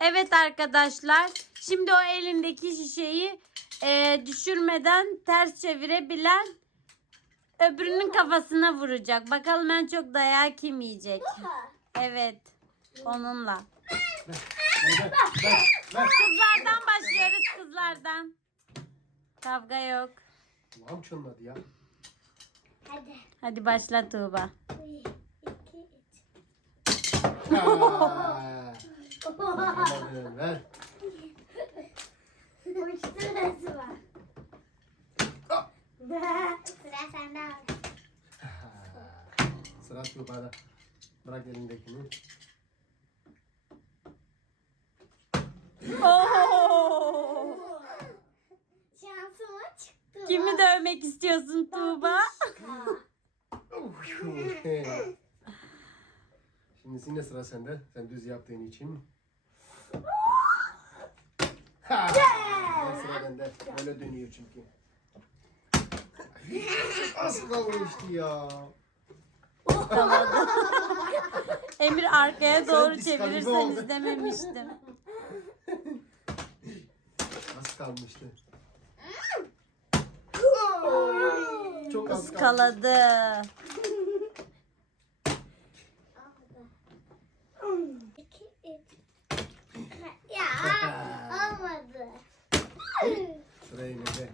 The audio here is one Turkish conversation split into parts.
Evet arkadaşlar. Şimdi o elindeki şişeyi e, düşürmeden ters çevirebilen öbürünün kafasına vuracak. Bakalım en çok dayağı kim yiyecek? Evet. Onunla. Ver, ver, ver. Kızlardan başlıyoruz kızlardan. Kavga yok. Kulağım çınladı ya. Hadi. Hadi başla Tuğba. Bir, iki, üç. Ha. Ver, ver. Uçtu. Ah. Sıra sende abi. Sıra Tuğba'da. Bırak elindekini. Oo! Şansıma çıktı. Kimi dövmek istiyorsun Tuğba? Şimdi yine sıra sende. Sen düz yaptığın için. Ha! Sıra bende. Böyle dönüyor çünkü. Az kalmıştı ya. Emir arkaya doğru diskalifiye çevirirsen oldun. izlememiştim. Az kalmıştı. Çok az kaldı. Iskaladı. İki, üç. Ya olmadı. Emir'de.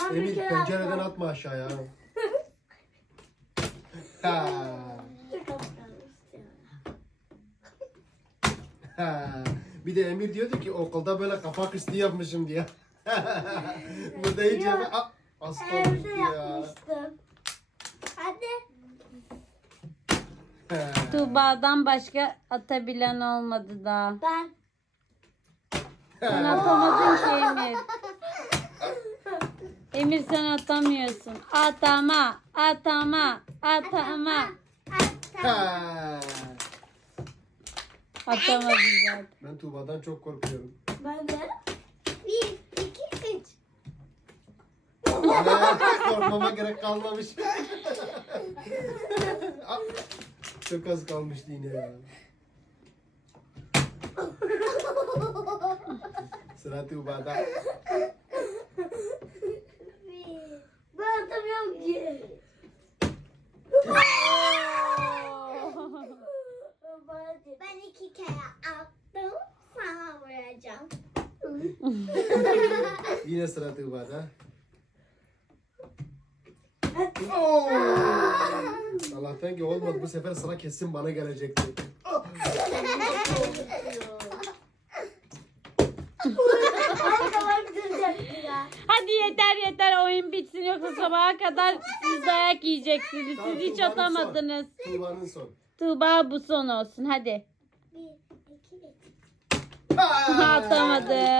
Ben Emir kere pencereden atmam. atma aşağıya. Ha. Ha. Bir de Emir diyordu ki okulda böyle kafa kıstı yapmışım diye. Burada hiç Yok. yeme- Aa, az kalmıştı Evde ya. yapmıştım. Hadi. Ha. Tuğba'dan başka atabilen olmadı daha. Ben. Sen atamadın ki Emir. Emir sen atamıyorsun. Atama, atama, atama. Ha. Atamadın zaten. Ben Tuğba'dan çok korkuyorum. Ben de. Bir, iki, üç. Korkmama gerek kalmamış. Çok az kalmıştı yine ya. Sıra Tuğba'da. Bir. Ben atamıyorum ki. Ben iki kere attım. Sana vuracağım. Sıra Tuğba'da. Oo! Allah'tan ki olmadı. Bu sefer sıra kesin bana gelecekti. Hadi yeter yeter oyun bitsin yoksa sabaha kadar siz dayak yiyeceksiniz. Tamam, Siz hiç Tuğba'nın atamadınız. son. Tuğba'nın son. Tuğba bu son olsun hadi. Bir, iki, üç. Atamadın.